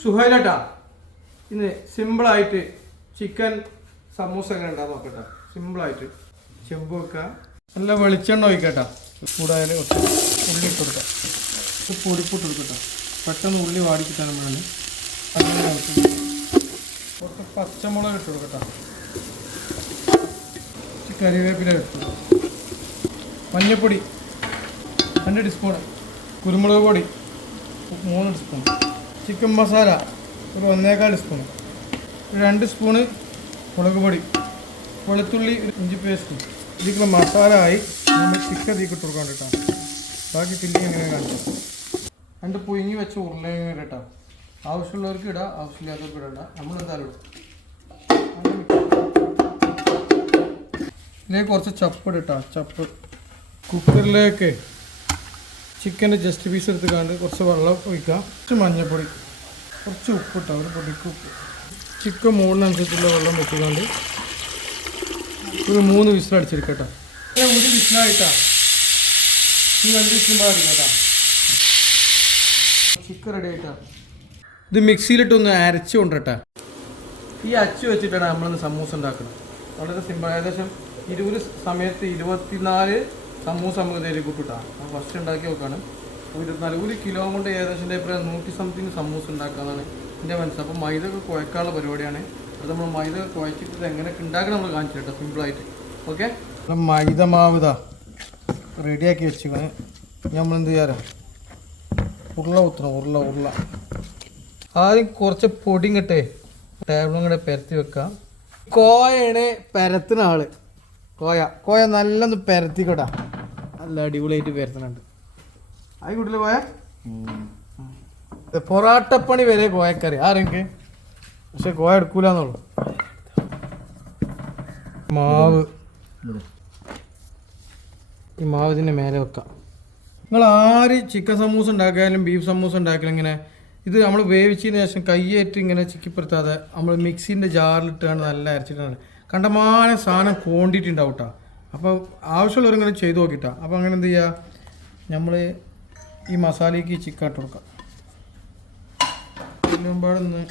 സുഹൈലട്ടാ. ഇന്ന് സിമ്പിളായിട്ട് ചിക്കൻ സമൂസ എങ്ങനെ ഉണ്ടാകും നോക്കട്ടെ. സിമ്പിളായിട്ട്. ചെമ്പ് വെക്കുക നല്ല വെളിച്ചെണ്ണ ഒഴിക്കട്ടാ. കൂടാതെ കുറച്ച് ഉള്ളി ഇട്ട് കൊടുക്കാം. പൊടിപ്പിട്ട് കൊടുക്കട്ടെ. പെട്ടെന്ന് ഉള്ളി വാടി നമ്മളാണ് കുറച്ച് പച്ചമുളക് ഇട്ട് കൊടുക്കട്ടെ. കറിവേപ്പില ഇട്ട് മഞ്ഞൾപ്പൊടി രണ്ട് ടീസ്പൂൺ കുരുമുളക് പൊടി. മൂന്ന് ടീസ്പൂൺ ചിക്കൻ മസാല ഒരു ഒന്നേകാൽ സ്പൂൺ രണ്ട് സ്പൂണ് മുളക് പൊടി വെളുത്തുള്ളി ഇഞ്ചി പേസ്റ്റ്. ഇതിക്കുള്ള മസാല ആയി നമ്മൾ ചിക്കൻ തീക്ക് ഇട്ട് കൊടുക്കാൻ ബാക്കി ഫില്ലിങ് എങ്ങനെ കാണിക്കാം. രണ്ട് പുഴുങ്ങി വെച്ച ഉരുളയും കേട്ടോ. ആവശ്യമുള്ളവർക്ക് ഇടാം ആവശ്യമില്ലാത്തവർക്ക് ഇടണ്ട. ഇടും. ഇതിലേക്ക് കുറച്ച് ചപ്പ് ഇടട്ടോ ചപ്പ്. കുക്കറിലേക്ക് ചിക്കന്റെ ജസ്റ്റ് പീസ് എടുത്ത് കണ്ട് കുറച്ച് വെള്ളം ഒഴിക്കാം. കുറച്ച് മഞ്ഞൾപ്പൊടി കുറച്ച് ഉപ്പ് ഇട്ടാ ഒരു പൊടിക്ക് ഉപ്പ്. ചിക്കൻ മൂടിനനുസരിച്ചുള്ള വെള്ളം വെച്ചുകൊണ്ട് ഒരു മൂന്ന് വിസിൽ അടിച്ചെടുക്കട്ടോ. നമുക്ക് വിസിലായിട്ടാ. ഈ രണ്ട് വിസിലുണ്ടാകുന്നതാ ചിക്കൻ റെഡി ആയിട്ടാ ഇത് മിക്സിയിലിട്ടൊന്ന് അരച്ച് കൊണ്ടിട്ടാ ഈ അച്ച് വെച്ചിട്ടാണ് നമ്മളിന്ന് സമൂസ ഉണ്ടാക്കുന്നത്. വളരെ സിമ്പിൾ. ഏകദേശം ഇരുപത് സമയത്ത് ഇരുപത്തിനാല് സമൂസ നമുക്ക് കൂട്ടിട്ടാണ് കൂട്ടിട്ടാ. ഞാൻ ഫസ്റ്റ് ഉണ്ടാക്കി നോക്കാണ്. അപ്പോൾ ഇരുപത്തിനാല് ഒരു കിലോ കൊണ്ട് ഏകദേശം ഇപ്പം നൂറ്റി സംതിങ് സമൂസ ഉണ്ടാക്കാന്നാണ് എന്റെ മനസ്സിൽ അപ്പോൾ മൈദ ഒക്കെ കുഴക്കാനുള്ള പരിപാടിയാണ്. അത് നമ്മൾ മൈദ കുഴച്ചിട്ട് എങ്ങനെയൊക്കെ ഉണ്ടാക്കണം നമ്മൾ കാണിച്ചു കേട്ടോ സിമ്പിളായിട്ട് ഓക്കെ മൈദ മാവിത റെഡിയാക്കി വെച്ചിങ്ങനെ നമ്മൾ എന്ത് ചെയ്യാറ് ഉരുള കുത്തണം ഉരുള ഉരുള. ആദ്യം കുറച്ച് പൊടി കിട്ടേ ടേബിളും കൂടെ പരത്തി വെക്കാം. കോയാണ് പരത്തിനാൾ കോയ. കോയ നല്ലൊന്ന് പരത്തിക്കോട്ടാ. നല്ല അടിപൊളിയായിട്ട് വരുന്നുണ്ട്. ആയി കൂട്ടിൽ പോയ? പൊറാട്ടപ്പണി വരെ കോയക്കറി. ആരെനിക്ക് പക്ഷെ കോയ എടുക്കൂലെന്നുള്ളു. മാവ്. ഈ മാവ് ഇതിന്റെ മേലെ വെക്കാം. നിങ്ങൾ ആര് ചിക്കൻ സമൂസ ഉണ്ടാക്കിയാലും ബീഫ് സമൂസ ഉണ്ടാക്കിയാലും ഇങ്ങനെ ഇത് നമ്മൾ വേവിച്ചതിന് ശേഷം കയ്യേറ്റ് ഇങ്ങനെ ചിക്കിപ്പെടുത്താതെ നമ്മൾ മിക്സിന്റെ ജാറിലിട്ടാണ് നല്ല അരച്ചിട്ടാണ്. കണ്ടമാനം സാധനം കോണ്ടിട്ടുണ്ടാവും കേട്ടോ അപ്പോൾ ആവശ്യമുള്ളവരിങ്ങനെ ചെയ്തു നോക്കിട്ടാ. അപ്പോൾ അങ്ങനെ എന്ത് ചെയ്യുക നമ്മൾ ഈ മസാലയ്ക്ക് ചിക്കൻ ഇട്ട് കൊടുക്കാം. എല്ലുമ്പാടൊന്ന്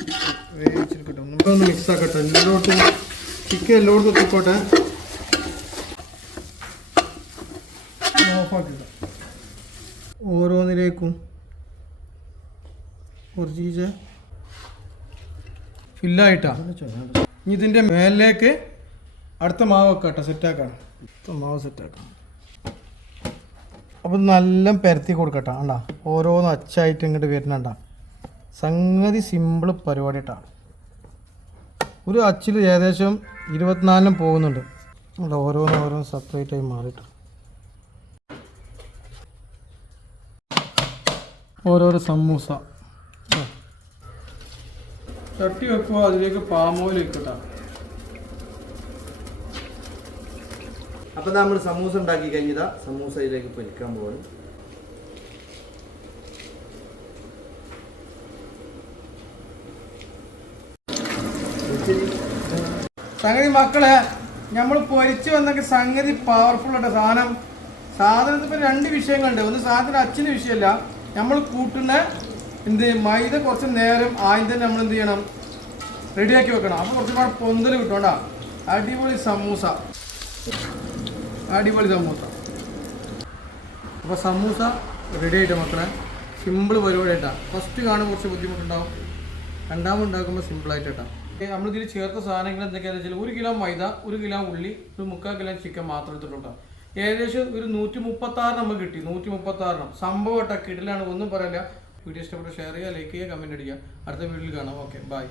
വേവിച്ചെടുക്കട്ടെ നമുക്കൊന്ന് മിക്സ് ആക്കട്ടെ. എല്ലായിടത്തും ചിക്കൻ എല്ലായിടത്തും എത്തിക്കോട്ടെ. ഓഫാക്കില്ല ഓരോന്നിലേക്കും കുറച്ച് ഫില്ലായിട്ടാണ് ഇനി ഇതിന്റെ മേലിലേക്ക് അടുത്ത മാവ് വെക്കാട്ടോ സെറ്റാക്കാണ് അടുത്ത മാവ് സെറ്റാക്കാം അപ്പം നല്ല പരത്തി കൊടുക്കട്ടോ ആണ്ടാ ഓരോന്ന് അച്ചായിട്ട് ഇങ്ങോട്ട് വരുന്നുണ്ടാ? സംഗതി സിമ്പിൾ പരിപാടി കേട്ടോ ഒരു അച്ചിൽ ഏകദേശം ഇരുപത്തിനാലിനും പോകുന്നുണ്ട്. അവിടെ ഓരോന്ന് ഓരോന്ന് സെപ്പറേറ്റ് ആയി മാറിയിട്ട്. ഓരോരോ സമൂസ. ചട്ടി വെക്കുക അതിലേക്ക് പാമോയിൽ വെക്കട്ടാ. അപ്പൊ നമ്മൾ സമൂസ ഉണ്ടാക്കി കഴിഞ്ഞതാ സമൂസ ഇതിലേക്ക് പൊരിക്കാൻ പോകുന്നു സംഗതി മക്കളെ നമ്മൾ പൊരിച്ചു വന്നൊക്കെ സംഗതി പവർഫുൾ ആയിട്ട് സാധനം സാധനത്തിൽ ഇപ്പം രണ്ട് വിഷയങ്ങളുണ്ട്. ഒന്ന് സാധനം അച്ഛന് വിഷയമല്ല നമ്മൾ കൂട്ടുന്ന എന്ത് മൈദ കുറച്ച് നേരം ആദ്യം തന്നെ നമ്മൾ എന്ത് ചെയ്യണം റെഡിയാക്കി വെക്കണം. അപ്പോൾ കുറച്ച് കൂടെ പൊന്തൽ കേട്ടോ. അടിപൊളി സമൂസ. അടിപൊളി സമൂസ. അപ്പോൾ സമൂസ റെഡി ആയിട്ട് മക്കളെ? സിമ്പിൾ പരിപാടിയായിട്ടാണ് ഫസ്റ്റ് കാണുമ്പോൾ കുറച്ച് ബുദ്ധിമുട്ടുണ്ടാവും. രണ്ടാമത് ഉണ്ടാക്കുമ്പോൾ നമ്മൾ ഇതിൽ ചേർത്ത സാധനങ്ങൾ എന്തൊക്കെയാണെന്ന് വെച്ചാൽ ഒരു കിലോ മൈദ ഒരു കിലോ ഉള്ളി ഒരു മുക്കാൽ കിലോ ചിക്കൻ മാത്രം എടുത്തിട്ടുണ്ടോ? ഏകദേശം ഒരു നൂറ്റി മുപ്പത്തി ആറ് നമുക്ക് കിട്ടി. നൂറ്റി സംഭവം കേട്ടോ കിടലാണ്. ഒന്നും പറയില്ല. വീഡിയോ ഇഷ്ടപ്പെട്ട് ഷെയർ ചെയ്യുക ലൈക്ക് ചെയ്യുക കമന്റ് അടിക്കുക. അടുത്ത വീഡിയോയിൽ കാണാം. Okay bye